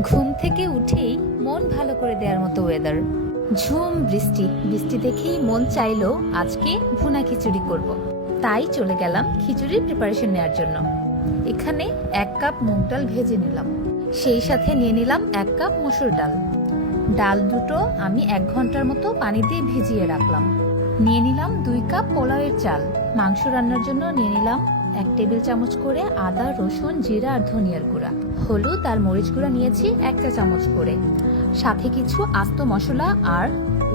ঘুম থেকে উঠেই মন ভালো করে দেওয়ার মতো ওয়েদার। ঝুম বৃষ্টি, বৃষ্টি দেখেই মন চাইলো আজকে ভুনা খিচুড়ি করব। তাই চলে গেলাম খিচুড়ির প্রিপারেশন নেওয়ার জন্য। এখানে 1 কাপ মুগ ডাল ভেজে নিলাম, সেই সাথে নিয়ে নিলাম 1 কাপ মসুর ডাল। ডাল দুটো আমি 1 ঘন্টার মতো পানি দিয়ে ভিজিয়ে রাখলাম। নিয়ে নিলাম 2 কাপ পোলাওয়ের চাল। মাংস রান্নার জন্য নিয়ে নিলাম 1 টেবিল চামচ করে আদা, রসুন, জিরা আর ধনিয়ার গুঁড়া। হলুদ আর মরিচ গুঁড়া নিয়েছি 1 চা চামচ করে। সাথে কিছু আস্ত মশলা আর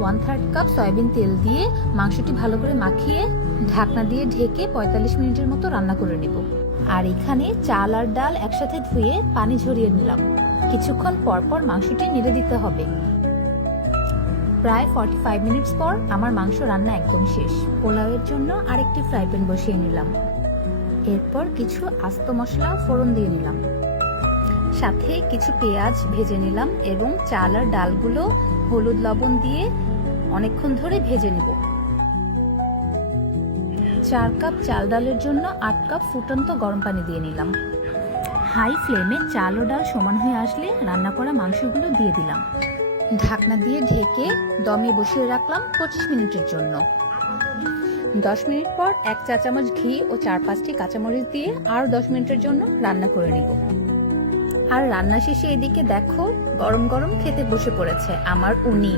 1/3 কাপ সয়াবিন তেল দিয়ে মাংসটি ভালো করে মাখিয়ে ঢাকনা দিয়ে ঢেকে 45 মিনিটের মতো রান্না করে নেব। আর এখানে চাল আর ডাল একসাথে ধুয়ে পানি ঝরিয়ে নিলাম। কিছুক্ষণ পর পর মাংসটি নেড়ে দিতে হবে। প্রায় 45 মিনিটস পর আমার মাংস রান্না একদম শেষ। পোলাওয়ের জন্য আরেকটি ফ্রাই প্যান বসিয়ে নিলাম। এরপর কিছু আস্ত মশলা ফোড়ন দিয়ে নিলাম, সাথে কিছু পেঁয়াজ ভেজে নিলাম এবং চাল আর ডালগুলো হলুদ লবণ দিয়ে অনেকক্ষণ ধরে ভেজে নিব। 4 কাপ চাল ডালের জন্য 8 কাপ ফুটন্ত গরম পানি দিয়ে নিলাম। হাই ফ্লেমে চাল ও ডাল সমান হয়ে আসলে রান্না করা মাংসগুলো দিয়ে দিলাম। ঢাকনা দিয়ে ঢেকে দমে বসিয়ে রাখলাম 25 মিনিটের জন্য। 10 মিনিট পর 1 চা চামচ ঘি ও 4-5টি কাঁচামরিচ দিয়ে আর 10 মিনিটের জন্য রান্না করে নিব। আর রান্না শেষে এদিকে দেখো গরম গরম খেতে বসে পড়েছে আমার উনি।